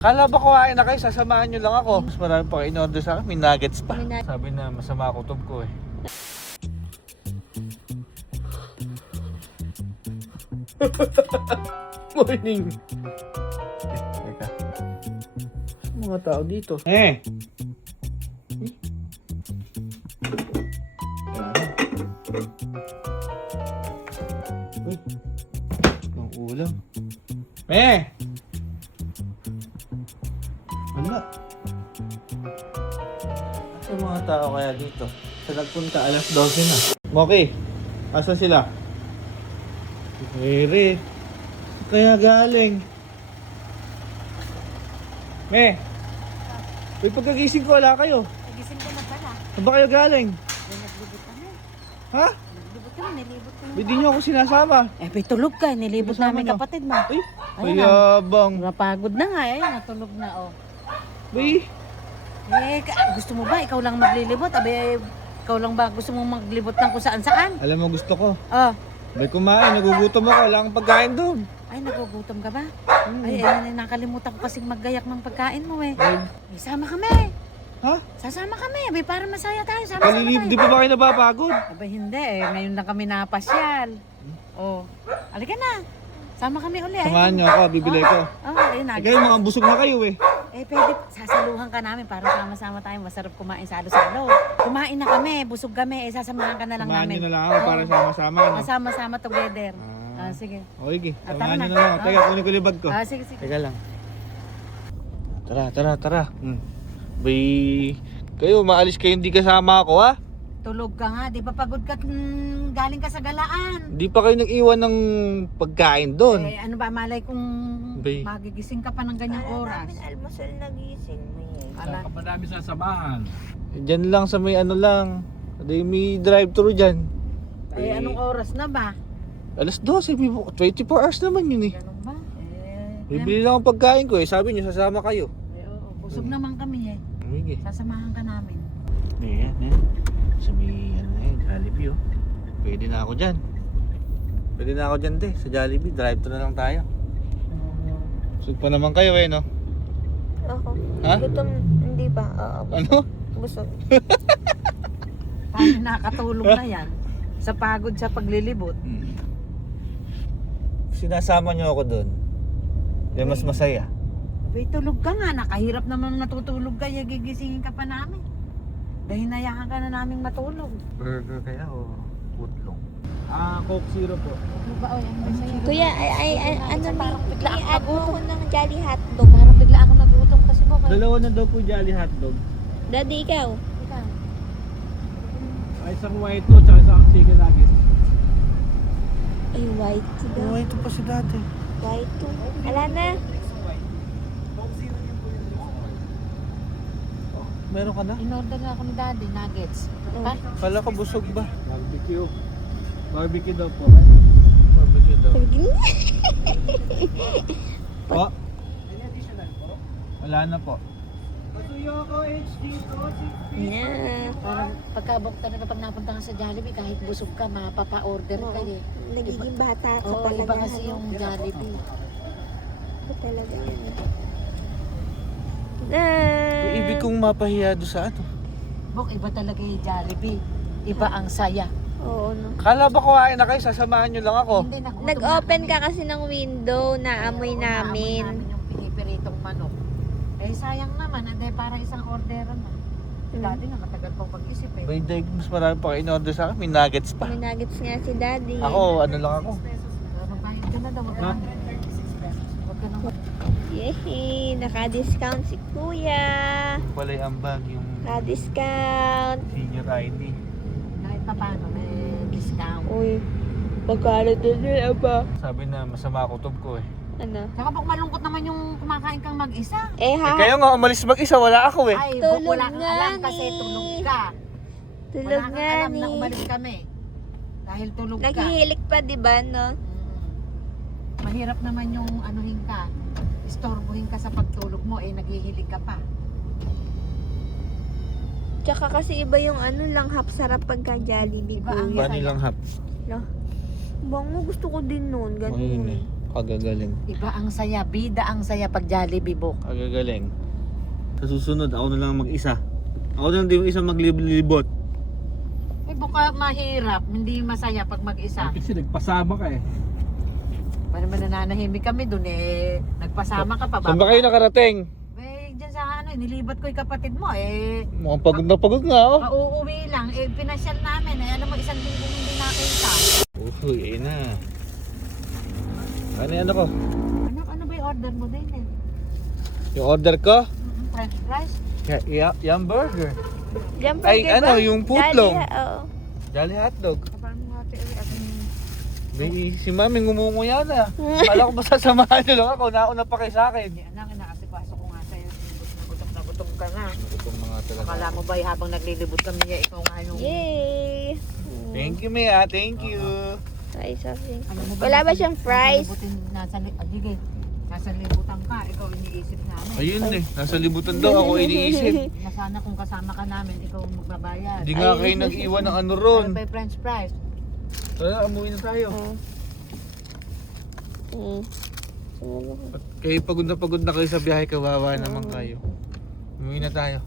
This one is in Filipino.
Kala ba kuhain na kayo, sasamahan nyo lang ako. Mas marami pa kayo in-order sa akin, may nuggets pa. Sabi na masama kutob ko eh. Morning. Teka. Mga tao dito. Ang ulam. Wala. Sa mga tao kaya dito? Sa nagpunta alas 12 na. Moki, asa sila? Were. Kaya galing. Uy, pagkagising ko wala kayo. Nagising ko na pala. Saan ba kayo galing? Naglibot kami. Ha? Naglibot kami, nilibot kami. Hindi nyo ako sinasama. Eh, tulog ka. Nilibot Kasama namin nyo. kapatid mo. Uy, Ayun mayabang. Napagod na nga eh. Natulog na oh. Uy, Gusto mo ba? Ikaw lang maglilibot? Abe, ikaw lang ba gusto mo maglibot ng kung saan saan? alam mo gusto ko. Oh. May kumain, nagugutom ako. Wala akong pagkain doon. Ay, nagugutom ka ba? Ay, nakalimutan ko kasing maggayak ng pagkain mo eh. Ay, Sama kami. ha? Sasama kami. Abe, para masaya tayo. Sama-sama Di tayo. pa ba kayo napapagod? Aba, hindi eh. Ngayon lang kami napasyal. Oh. Halika na. Sama kami uli. Samahan nyo ako, bibili ko. Ayun, Eh, kayo mga busog na kayo eh. pwede, sasaluhan ka namin para sama-sama tayo. Masarap kumain sa alo-salo. Kumain na kami, busog kami. Sasamahan ka na lang Samahan namin. nyo na lang ako para sama-sama. No? Sama-sama together. Sige. O, sige. Tara Samahan na. nyo na lang. Teka, kunin ko yung bag ko. Sige, sige. Teka lang. Tara. Bay, kayo, maalis kayo hindi kasama ako ha? Tulog ka nga. Di ba pagod ka galing ka sa galaan? Hindi pa kayo nag-iwan ng pagkain doon. Ano ba, malay kung Bay. magigising ka pa ng ganyang oras. Almusal nagising mo eh. Ala. Madami sasamahan. Diyan lang sa may ano lang. May drive-thru dyan. Anong oras na ba? Alas 12, 24 hours naman yun eh. Ganun ba? Bibili lang ang pagkain ko eh. Sabi nyo, sasama kayo. Oo, busog naman kami eh. Sige. Sasamahan ka namin. Ayan. Sa may ano na yun, Jollibee oh. Pwede na ako dyan. Pwede na ako dyan sa Jollibee. Drive-thru na lang tayo. Busog pa naman kayo eh no? Ako. Ha? Gutom, hindi pa. Oo, Ano? busog. Paano nakatulog na yan? Sa pagod sa paglilibot. Sinasama nyo ako doon. Kaya mas masaya. Abay, tulog ka nga. Nakahirap naman natutulog ka. Gigisingin ka pa namin. Dahil hinayaan ka na naming matulog. Burger kaya o putlong? Coke Zero po. Ano ba? Oy, ano ba sa'yo? Kuya, ano Parang bigla ako i-add mo nagutom. ko ng Jolly Hotdog. Parang bigla ako nagutom kasi mo. Dalawa na daw po Jolly Hotdog. Daddy, ikaw. Ikaw. Ay, isang white to, tsaka isang chicken nuggets. Ay, white daw. Oh, ito pa si dati. White to. Ala na. Meron ka na? In-order na ako ni Daddy, nuggets. Pa? Kala ko busog ba? Barbecue. Barbecue daw po. Barbecue daw. Po? Wala na po. Yeah. Parang pagkabok talaga pag napunta ka sa Jollibee, kahit busog ka, mapapa-order ka eh. Nagiging bata ka Oo, talaga. iba kasi yung Jollibee. Ito talaga yun. Ibig kong mapahiya doon sa ano. Bok, iba talaga yung Jollibee. Iba ang saya. Oo, no. Kala ba kuhain na kayo, sasamahan nyo lang ako. Hindi, nagutom Nag-open na ka kami. kasi ng window, naamoy Oo, naamoy namin. namin yung pinipiritong manok. Eh sayang naman, hindi para isang orderan na. Si Daddy na matagal pong mag-isip eh. May daig, mas marami pa kayo in-order sa akin. May nuggets pa. May nuggets nga si Daddy. Ako, ano lang ako. Magbayad ka na daw, wag ka Ha? nang 36 pesos. Wag ka nang Yehey! Naka-discount si Kuya. Yung pala yung ambag, yung Naka-discount. senior ID. kahit pa paano, may discount. Uy, magkano din yun, aba? Sabi na masama kutob ko eh. Ano? Saka pag malungkot naman yung kumakain kang mag-isa. Eh, Eh kayo nga, umalis mag-isa, wala ako eh. Ay, Tulog wala kang nga alam ni. kasi tulog ka. Tulog Wala kang nga alam ni. na umalis kami. Dahil tulog ka. Naghihilik pa, di ba, no? Mahirap naman yung anuhin ka. Istorbohin ka sa pagtulog mo, eh naghihilig ka pa. Tsaka kasi iba yung ano lang, sarap pagka Jollibee, Iba ang Kuya. Paano lang hap? Bango, gusto ko din nun, Ayun eh. ganun. Kagagaling. Iba ang saya, bida ang saya pag Jollibee book. Kagagaling. Sa susunod, ako na lang mag-isa. Ako na lang din yung isa maglibot. Eh buka mahirap, hindi masaya pag mag-isa. Kasi nagpasama ka eh. Para naman nananahimik kami dun eh, nagpasama ka pa ba? Saan ba kayo nakarating? Eh, dyan sa ano, nilibat ko yung kapatid mo eh. Mukhang pagod na pagod nga oh. Pauuwi lang, eh pinasyal namin eh, alam mo isang linggo hindi nakita. Uy, ayun na. Ano yan ako? Ano ba yung order mo din eh? Yung order ko? French fries? Yung burger. Diyan pa, Ay, ano, yung footlong. Oo. Jolly hotdog. Paano mo ate at May si Mami ngumunguya na. Kala ko ba sasamahan nyo lang ako? Nauna pa kayo sa akin. hindi anak, inaasikaso ko nga sa'yo. Gutom ka na. Itong mga talaga. Akala mo ba habang naglilibot kami niya, ikaw nga yung... Yay! Thank you, Mia. Thank you. Ay, something. Alam mo Wala ba nasa- siyang fries? Nasa libutan ka, ikaw iniisip namin. Ayun eh. Nasa libutan daw ako iniisip. Na sana kung kasama ka namin, ikaw ang magbabayad. Hindi nga kayo nag-iwan ng ano ron. Ano pa yung french fries? Tara, umuwi na tayo. At kayo pagod na kayo sa biyahe, kawawa naman kayo. Umuwi na tayo.